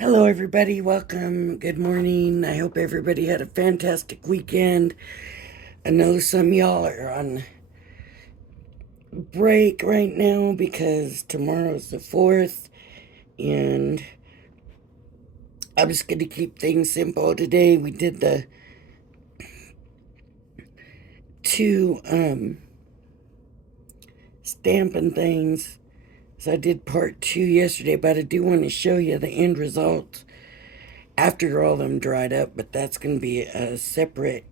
Hello, everybody. Welcome. Good morning. I hope everybody had a fantastic weekend. I know some of y'all are on break right now because tomorrow's the 4th, and I'm just going to keep things simple today. We did the two stamping things. So I did part 2 yesterday, but I do want to show you the end result after all of them dried up, but that's going to be a separate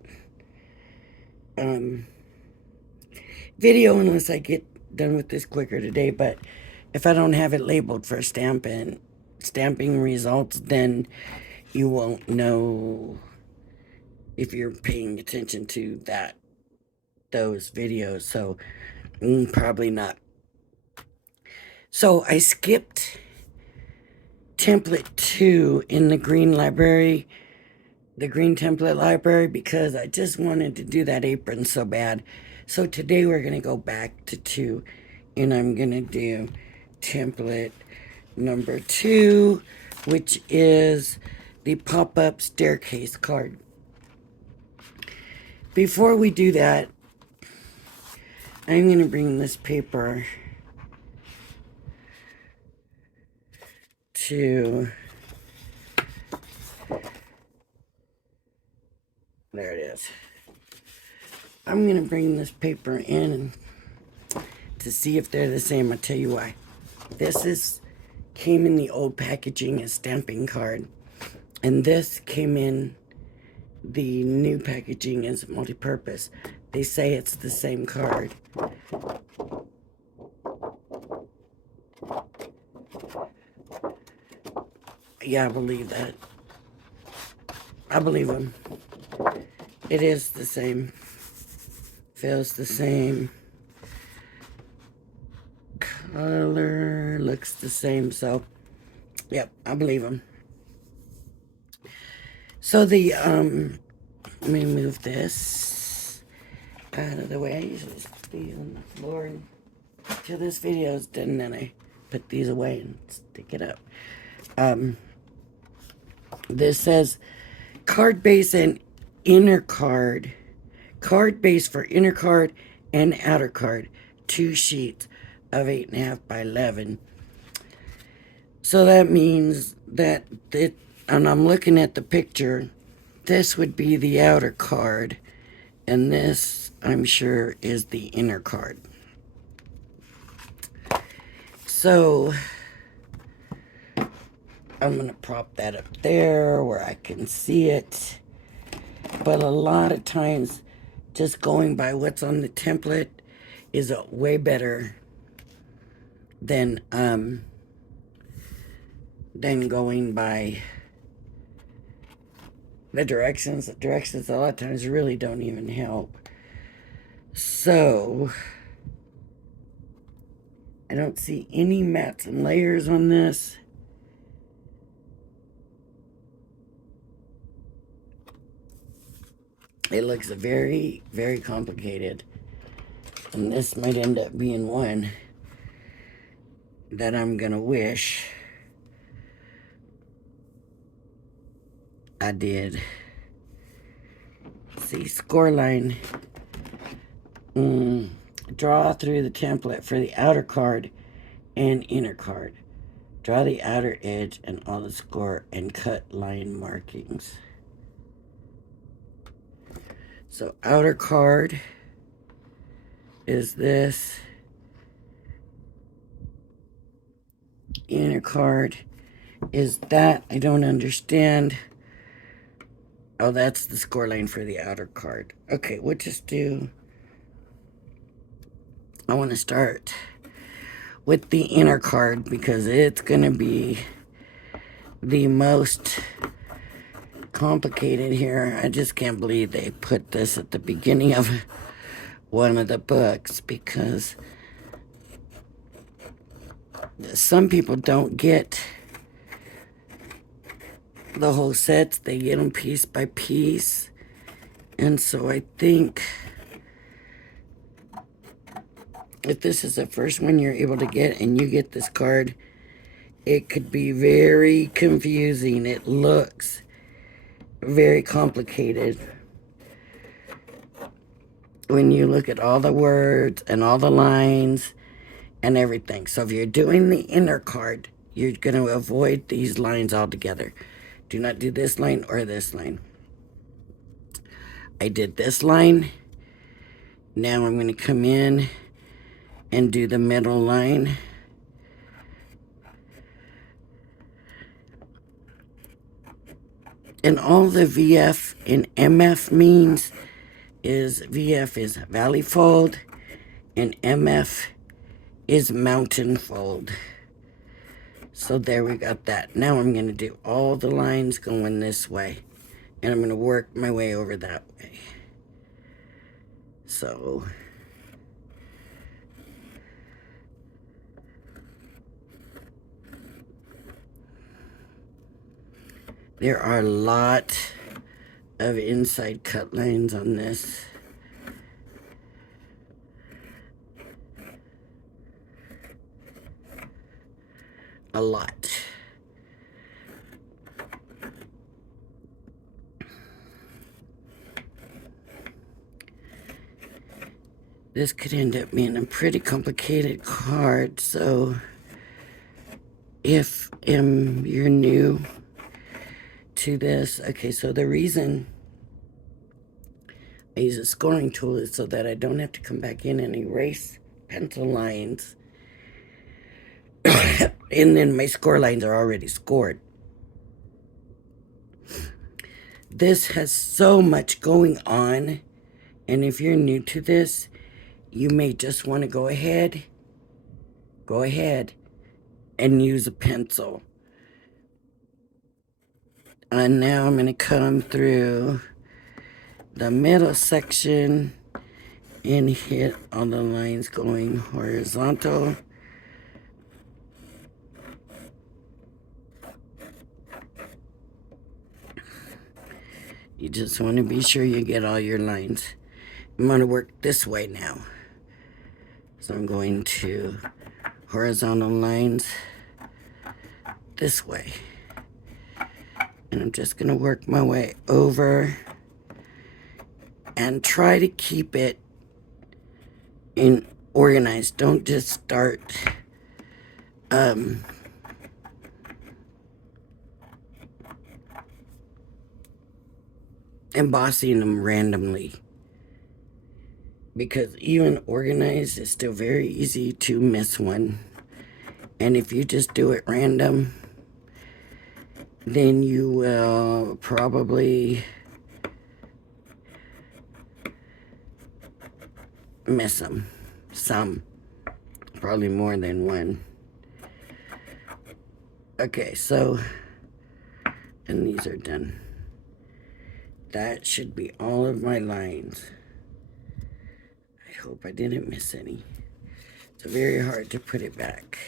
um, video unless I get done with this quicker today. But if I don't have it labeled for stamping results, then you won't know if you're paying attention to those videos. So probably not. So I skipped template 2 in the green library, the green template library, because I just wanted to do that apron so bad. So today we're going to go back to 2, and I'm going to do template number 2, which is the pop-up staircase card. Before we do that, I'm going to bring this paper to, there it is. I'm going to bring this paper in to see if they're the same. I'll tell you why. This came in the old packaging as stamping card, and this came in the new packaging as multi-purpose. They say it's the same card. Yeah, I believe that. I believe them. It is the same. Feels the same. Color looks the same. So, yep, I believe them. So let me move this out of the way. So it's be on the floor until this video is done. Then I put these away and stick it up. This says card base and inner card. Card base for inner card and outer card. 2 sheets of 8.5 by 11. So that means that and I'm looking at the picture, this would be the outer card, and this, I'm sure, is the inner card. So I'm going to prop that up there where I can see it. But a lot of times, just going by what's on the template is way better than going by the directions. The directions a lot of times really don't even help. So I don't see any mats and layers on this. It looks very, very complicated. And this might end up being one that I'm going to wish I did. See, score line. Draw through the template for the outer card and inner card. Draw the outer edge and all the score and cut line markings. So outer card is this. Inner card is that. I don't understand. Oh, that's the score line for the outer card. Okay, we'll just do, I want to start with the inner card because it's going to be the most complicated here. I just can't believe they put this at the beginning of one of the books because some people don't get the whole sets. They get them piece by piece. And so I think if this is the first one you're able to get and you get this card, it could be very confusing. It looks very complicated when you look at all the words and all the lines and everything. So if you're doing the inner card, you're going to avoid these lines altogether. Do not do this line or this line. I did this line. Now I'm going to come in and do the middle line. And all the VF and MF means is VF is valley fold and MF is mountain fold. So there we got that. Now I'm going to do all the lines going this way. And I'm going to work my way over that way. So there are a lot of inside cut lines on this. A lot. This could end up being a pretty complicated card, so if you're new to this, okay, so the reason I use a scoring tool is so that I don't have to come back in and erase pencil lines. And then my score lines are already scored. This has so much going on, and if you're new to this, you may just want to go ahead and use a pencil. And now I'm going to come through the middle section and hit all the lines going horizontal. You just want to be sure you get all your lines. I'm going to work this way now. So I'm going to horizontal lines this way. And I'm just going to work my way over and try to keep it organized. Don't just start embossing them randomly, because even organized is still very easy to miss one. And if you just do it random, then you will probably miss them. Some, probably more than one. Okay, so, and these are done. That should be all of my lines. I hope I didn't miss any. It's very hard to put it back.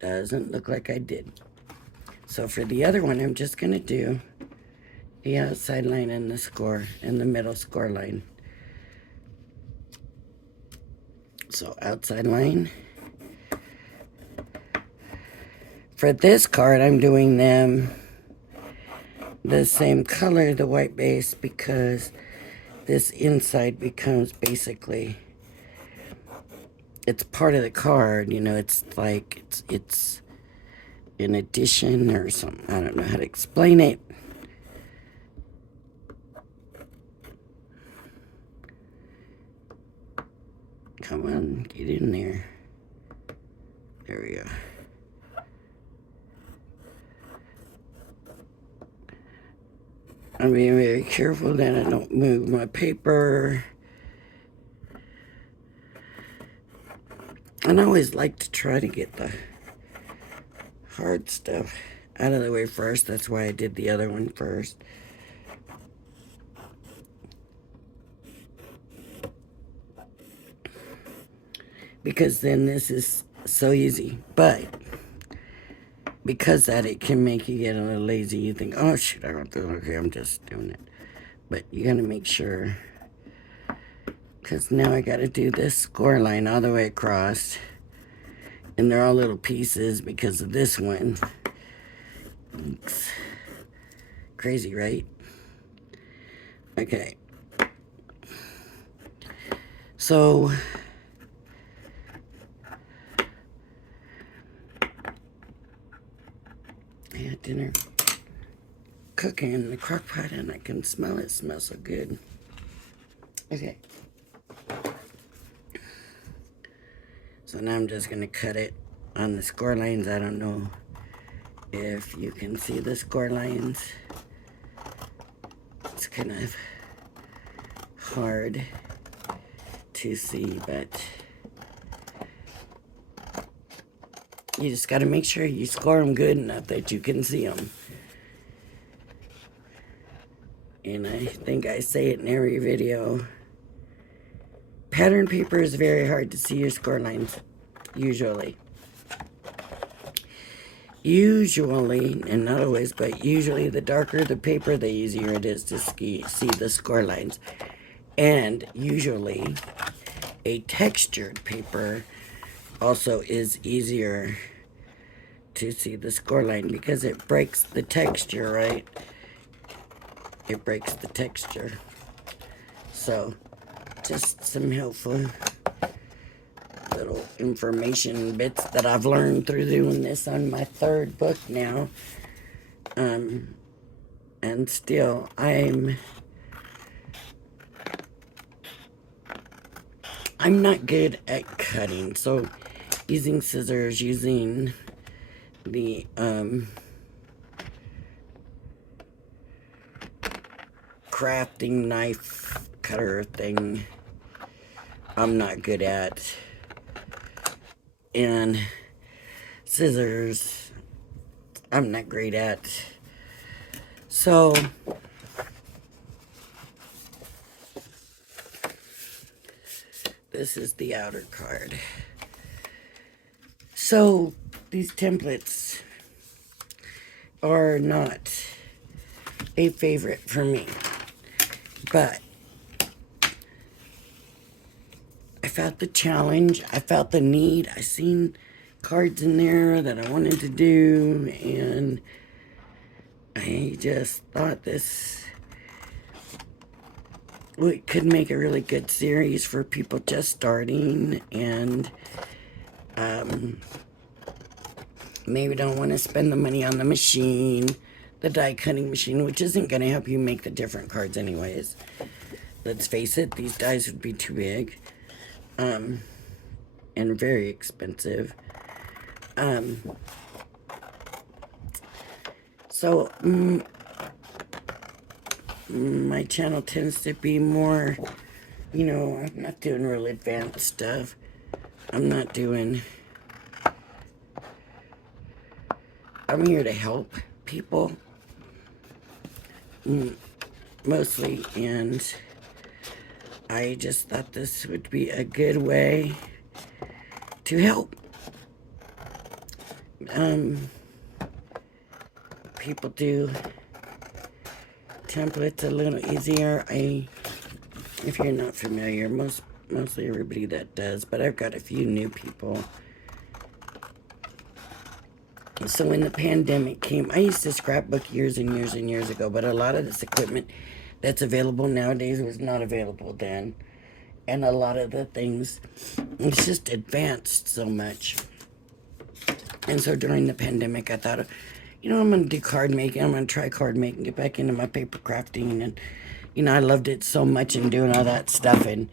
Doesn't look like I did. So for the other one, I'm just going to do the outside line and the score and the middle score line. So outside line. For this card, I'm doing them the same color, the white base, because this inside becomes basically, it's part of the card, you know, it's like, it's an addition or something. I don't know how to explain it. Come on, get in there. There we go. I'm being very careful that I don't move my paper. And I always like to try to get the hard stuff out of the way first. That's why I did the other one first. Because then this is so easy. But because that, it can make you get a little lazy. You think, oh shoot, I don't do it. Okay, I'm just doing it. But you gotta make sure, Because now I got to do this score line all the way across. And they're all little pieces because of this one. Eeks. Crazy, right? Okay. So I had dinner cooking in the crock pot and I can smell it. It smells so good. Okay. So now I'm just going to cut it on the score lines. I don't know if you can see the score lines. It's kind of hard to see, but you just got to make sure you score them good enough that you can see them. And I think I say it in every video. Pattern paper is very hard to see your score lines, usually. Usually, and not always, but usually the darker the paper, the easier it is to see the score lines. And usually, a textured paper also is easier to see the score line because it breaks the texture, right? It breaks the texture. So, just some helpful little information bits that I've learned through doing this on my third book now. And still, I'm not good at cutting. So, using scissors, using the crafting knife cutter thing, I'm not good at. And scissors, I'm not great at. So this is the outer card. So these templates are not a favorite for me, but I felt the challenge, I felt the need, I seen cards in there that I wanted to do, and I just thought this could make a really good series for people just starting and maybe don't want to spend the money on the machine, the die cutting machine, which isn't going to help you make the different cards anyways. Let's face it, these dies would be too big. And very expensive. So my channel tends to be more, you know, I'm not doing real advanced stuff. I'm here to help people, mostly, and I just thought this would be a good way to help people do templates a little easier. If you're not familiar, mostly everybody that does, but I've got a few new people. So when the pandemic came, I used to scrapbook years and years and years ago, but a lot of this equipment that's available nowadays was not available then. And a lot of the things, it's just advanced so much. And so during the pandemic, I thought, you know, I'm going to do card making. I'm going to try card making, get back into my paper crafting. And, you know, I loved it so much and doing all that stuff and,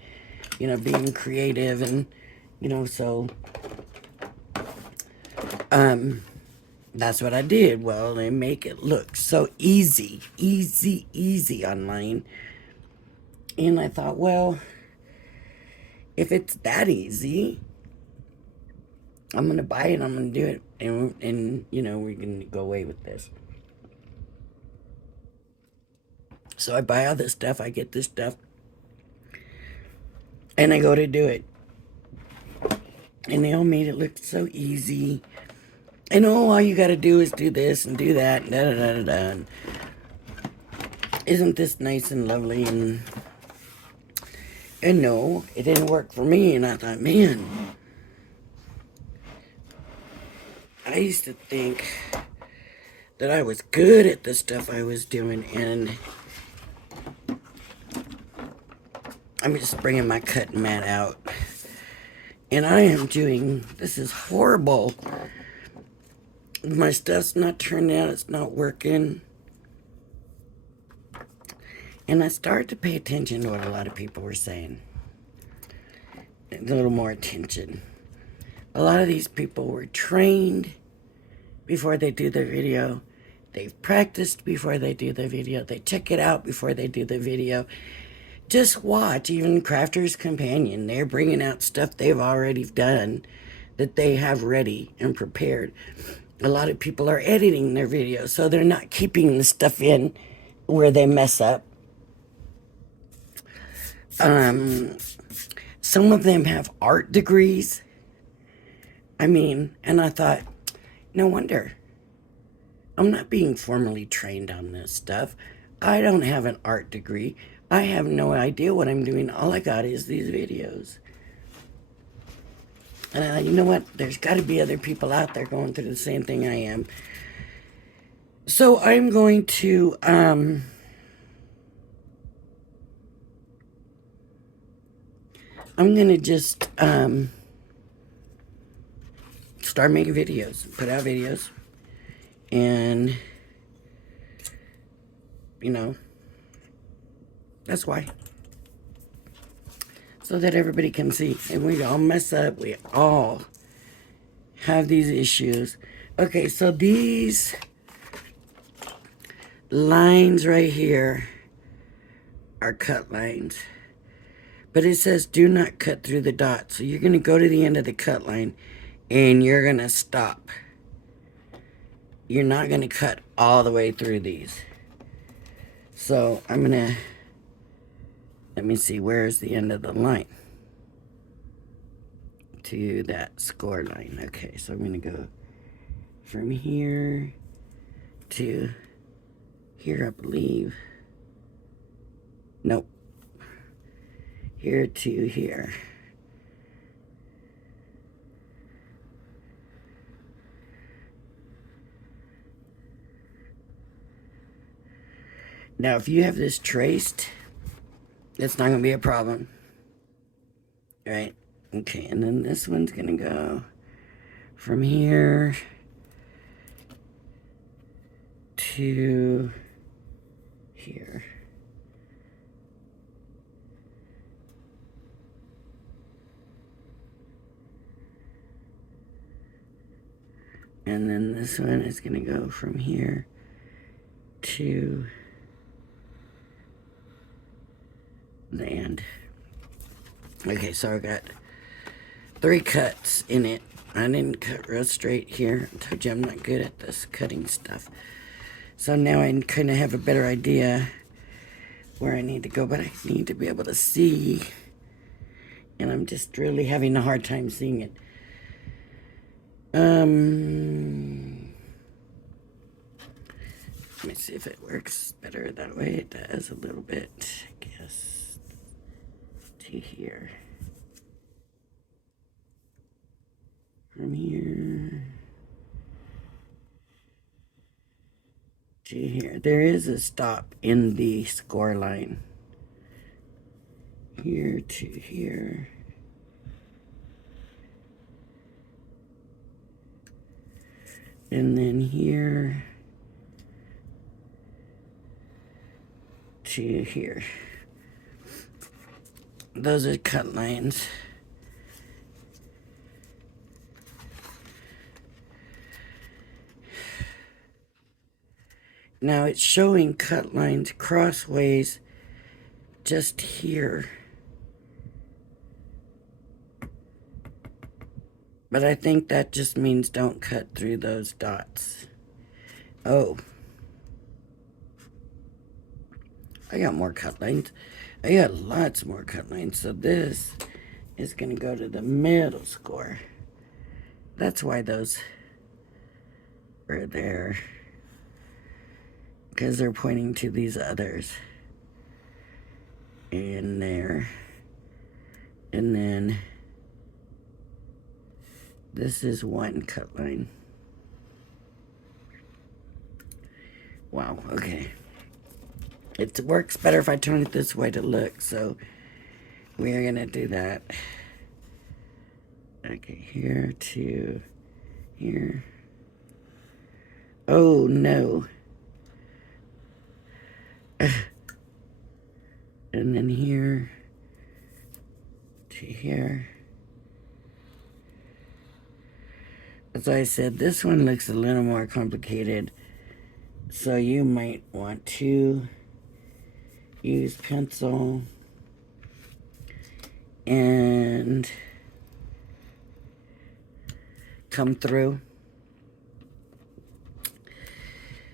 you know, being creative. And, you know, so that's what I did. Well, they make it look so easy online. And I thought, well, if it's that easy, I'm going to buy it, I'm going to do it, and you know, we're going to go away with this. So I buy all this stuff, I get this stuff, and I go to do it. And they all made it look so easy. And all you got to do is do this and do that, and da-da-da-da-da. Isn't this nice and lovely? And And no, it didn't work for me. And I thought, man, I used to think that I was good at the stuff I was doing. And I'm just bringing my cutting mat out. And I am doing, this is horrible. My stuff's not turning out. It's not working. And I started to pay attention to what a lot of people were saying. A little more attention. A lot of these people were trained before they do their video. They've practiced before they do the video. They check it out before they do the video. Just watch, even Crafter's Companion. They're bringing out stuff they've already done that they have ready and prepared. A lot of people are editing their videos, so they're not keeping the stuff in where they mess up. Some of them have art degrees. I mean, and I thought, no wonder. I'm not being formally trained on this stuff. I don't have an art degree. I have no idea what I'm doing. All I got is these videos. And you know what? There's got to be other people out there going through the same thing I am. So I'm going to, I'm going to just, start making videos, put out videos. And, you know, that's why. So that everybody can see. And we all mess up. We all have these issues. Okay, so these lines right here are cut lines. But it says do not cut through the dot. So you're going to go to the end of the cut line and you're going to stop. You're not going to cut all the way through these. So I'm going to, let me see, where's the end of the line? To that score line. Okay, so I'm going to go from here to here, I believe. Nope. Here to here. Now, if you have this traced, it's not going to be a problem. Right? Okay, and then this one's going to go from here to here. And then this one is going to go from here to the end. Okay, so I got 3 cuts in it. I didn't cut real straight here. I told you I'm not good at this cutting stuff. So now I kind of have a better idea where I need to go, but I need to be able to see. And I'm just really having a hard time seeing it. Let me see if it works better that way. It does a little bit, I guess, to here. From here to here. There is a stop in the score line. Here to here. And then here to here. Those are cut lines. Now it's showing cut lines crossways just here. But I think that just means don't cut through those dots. Oh. I got more cut lines. I got lots more cut lines. So this is going to go to the middle score. That's why those are there. Because they're pointing to these others. And there. And then this is one cut line. Wow, okay. It works better if I turn it this way to look, so we are gonna do that. Okay, here to here. Oh no. And then here to here. As I said, this one looks a little more complicated, so you might want to use pencil and come through.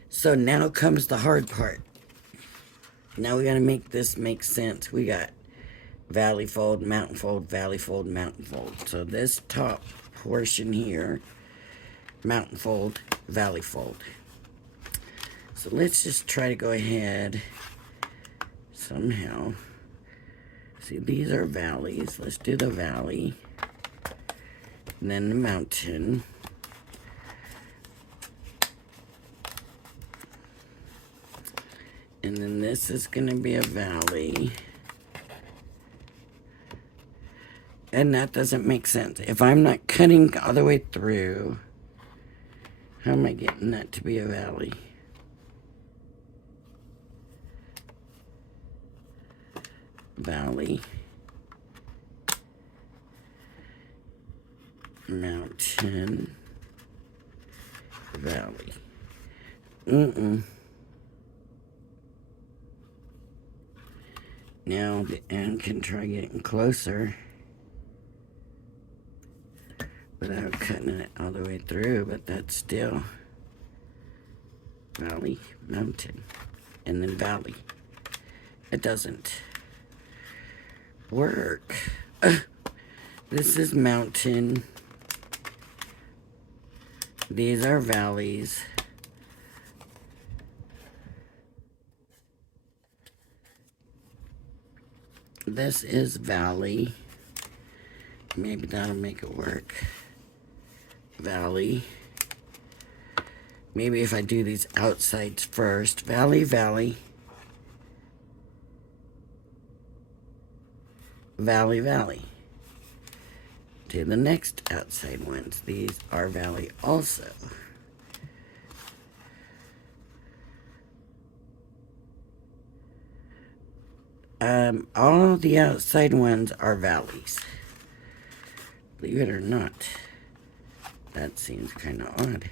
So now comes the hard part. Now we gotta make this make sense. We got valley fold, mountain fold, valley fold, mountain fold. So this top portion here, mountain fold, valley fold. So let's just try to go ahead somehow. See, these are valleys. Let's do the valley. And then the mountain. And then this is going to be a valley. And that doesn't make sense. If I'm not cutting all the way through, how am I getting that to be a valley? Valley. Mountain. Valley. Now the end can try getting closer without cutting it all the way through, but that's still valley, mountain, and then valley. It doesn't work. This is mountain. These are valleys. This is valley. Maybe that'll make it work. Valley. Maybe if I do these outsides first. Valley, valley. Valley, valley. Do the next outside ones. These are valley also. All the outside ones are valleys. Believe it or not. That seems kind of odd.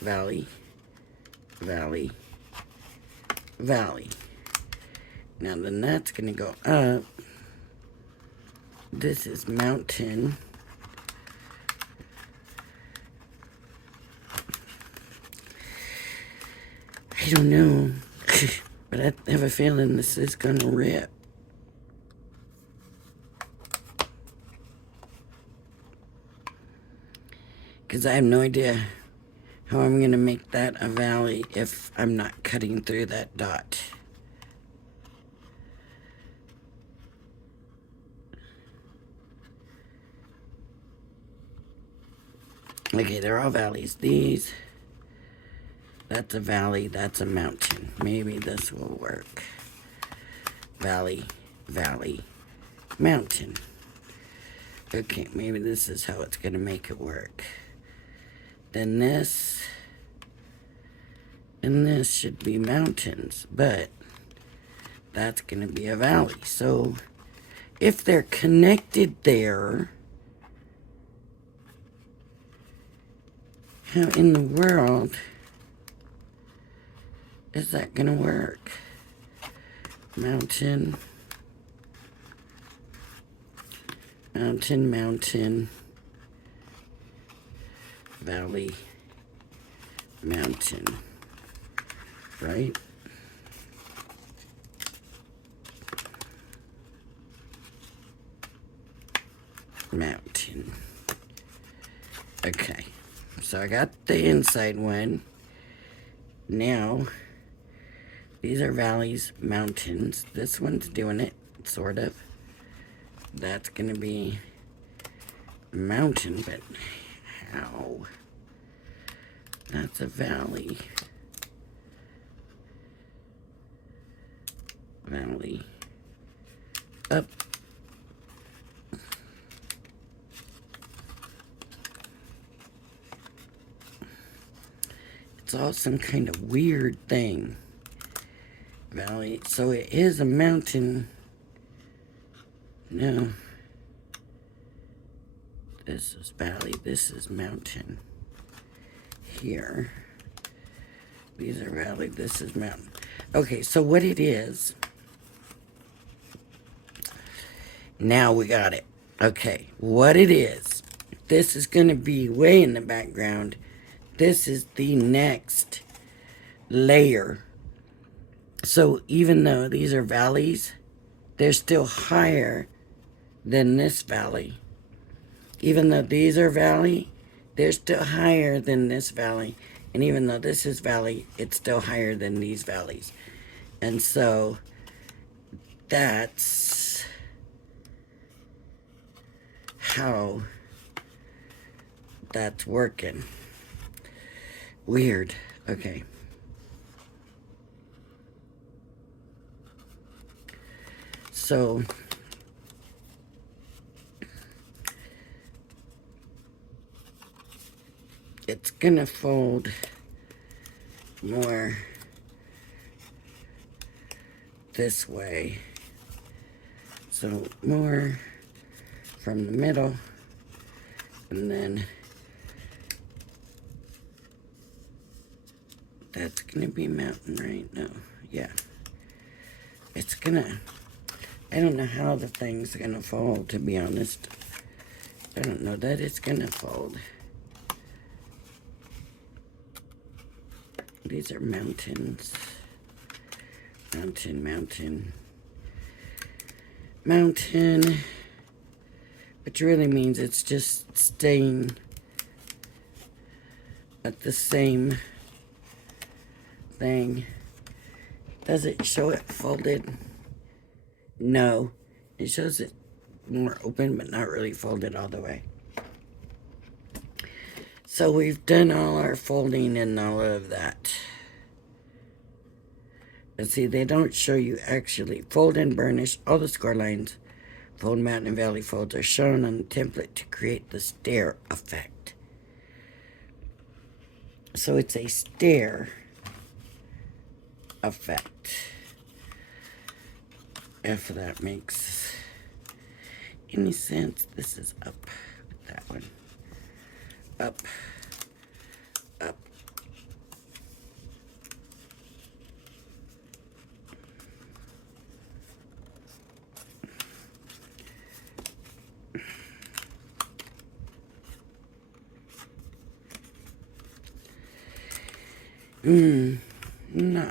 Valley, valley, valley. Now then that's going to go up. This is mountain. I don't know. But I have a feeling this is going to rip. Because I have no idea how I'm going to make that a valley if I'm not cutting through that dot. Okay, they're all valleys. These, that's a valley, that's a mountain. Maybe this will work. Valley, valley, mountain. Okay, maybe this is how it's going to make it work. Then this and this should be mountains, but that's going to be a valley. So if they're connected there, how in the world is that going to work? Mountain, mountain, mountain, valley, mountain, right? Mountain. Okay, so I got the inside one. Now, these are valleys, mountains. This one's doing it, sort of. That's gonna be a mountain, but how? That's a valley. Valley. Up. It's all some kind of weird thing. Valley. So it is a mountain. No. This is valley. This is mountain. Here. These are valley. This is mountain. Okay, so what it is. Now we got it. Okay, what it is. This is going to be way in the background. This is the next layer. So even though these are valleys, they're still higher than this valley. Even though these are valley, they're still higher than this valley. And even though this is valley, it's still higher than these valleys. And so that's how that's working. Weird. Okay. So it's gonna fold more this way. So more from the middle, and then that's gonna be mountain, right? No, yeah. It's gonna, I don't know how the thing's gonna fold, to be honest. I don't know that it's gonna fold. These are mountains. Mountain, mountain. Mountain. Which really means it's just staying at the same thing. Does it show it folded? No. It shows it more open, but not really folded all the way. So we've done all our folding and all of that. And see, they don't show you actually fold and burnish. All the score lines, fold, mountain, and valley folds are shown on the template to create the stair effect. So it's a stair effect, if that makes any sense. This is up with that one. Up, up. No.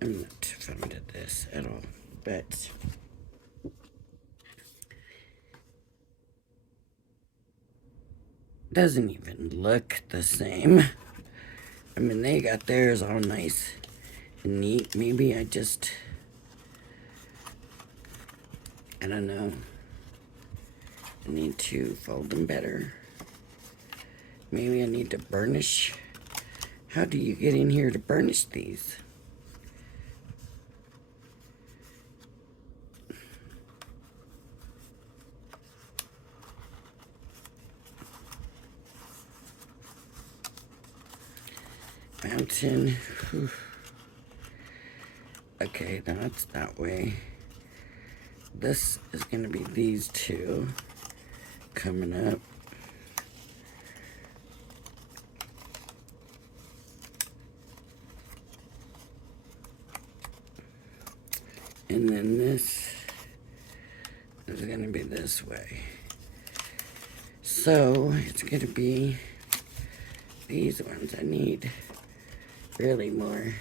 I'm not fond of this at all, but doesn't even look the same. I mean, they got theirs all nice and neat. Maybe I don't know. I need to fold them better. Maybe I need to burnish. How do you get in here to burnish these? Mountain. Whew. Okay, that's that way. This is going to be these two coming up. And then this is going to be this way. So it's going to be these ones. I need really more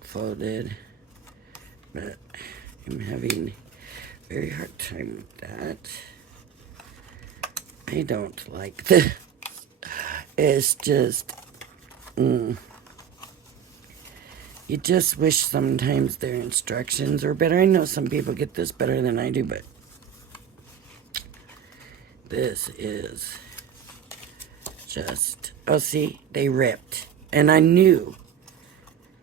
folded, but I'm having a very hard time with that. I don't like this. It's just You just wish sometimes their instructions were better. I know some people get this better than I do, but this is just, oh, see, they ripped. And I knew,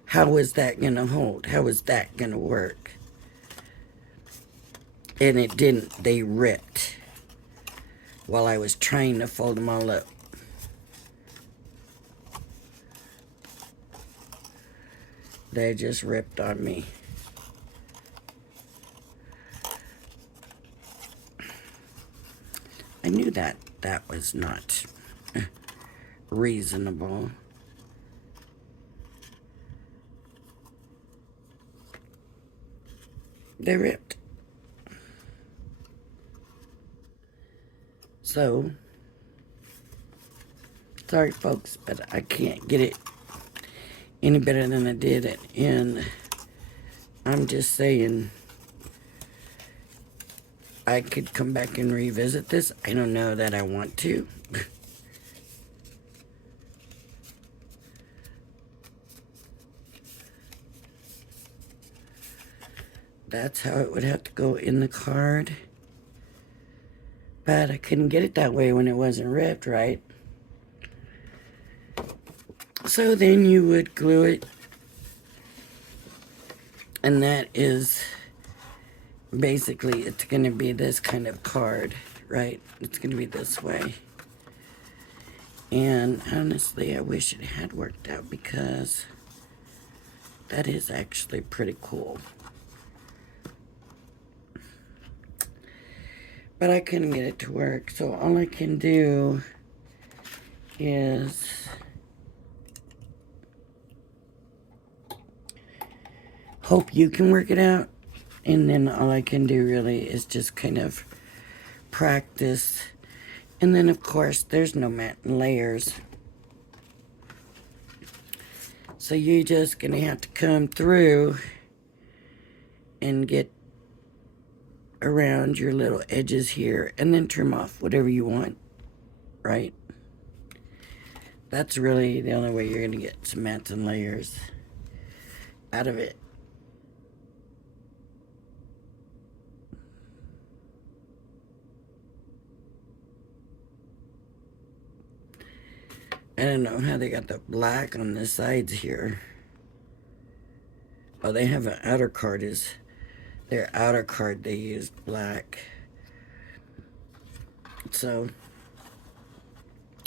how was that going to hold? How was that going to work? And it didn't. They ripped while I was trying to fold them all up. They just ripped on me. I knew that was not reasonable. They ripped. So, sorry folks, but I can't get it any better than I did it. And I'm just saying, I could come back and revisit this. I don't know that I want to. That's how it would have to go in the card. But I couldn't get it that way when it wasn't ripped, right? So then you would glue it. And that is basically, it's going to be this kind of card, right? It's going to be this way. And honestly, I wish it had worked out because that is actually pretty cool. But I couldn't get it to work, so all I can do is hope you can work it out. And then all I can do really is just kind of practice. And then of course, there's no mat and layers. So you're just gonna have to come through and get around your little edges here and then trim off whatever you want, right? That's really the only way you're gonna get some mats and layers out of it. I don't know how they got the black on the sides here. Oh, they have an outer card is their outer card, they used black. So,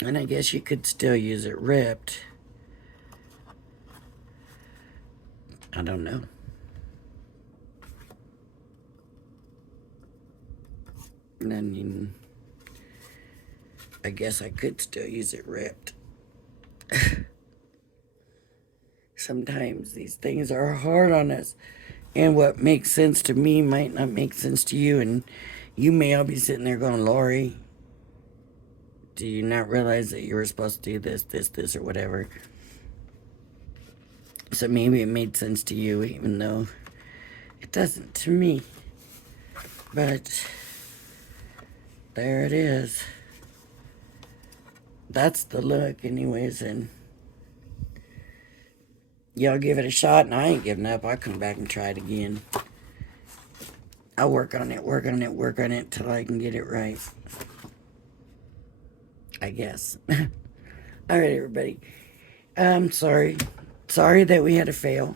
and I guess you could still use it ripped. I don't know. And then I guess I could still use it ripped. Sometimes these things are hard on us. And what makes sense to me might not make sense to you. And you may all be sitting there going, Lori, do you not realize that you were supposed to do this, or whatever? So maybe it made sense to you, even though it doesn't to me. But there it is. That's the look anyways, and y'all give it a shot, and I ain't giving up. I'll come back and try it again. I'll work on it till I can get it right. I guess. All right, everybody. I'm sorry. Sorry that we had a fail.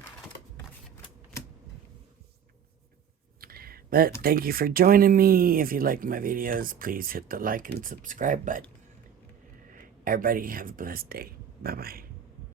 But thank you for joining me. If you like my videos, please hit the like and subscribe button. Everybody have a blessed day. Bye-bye.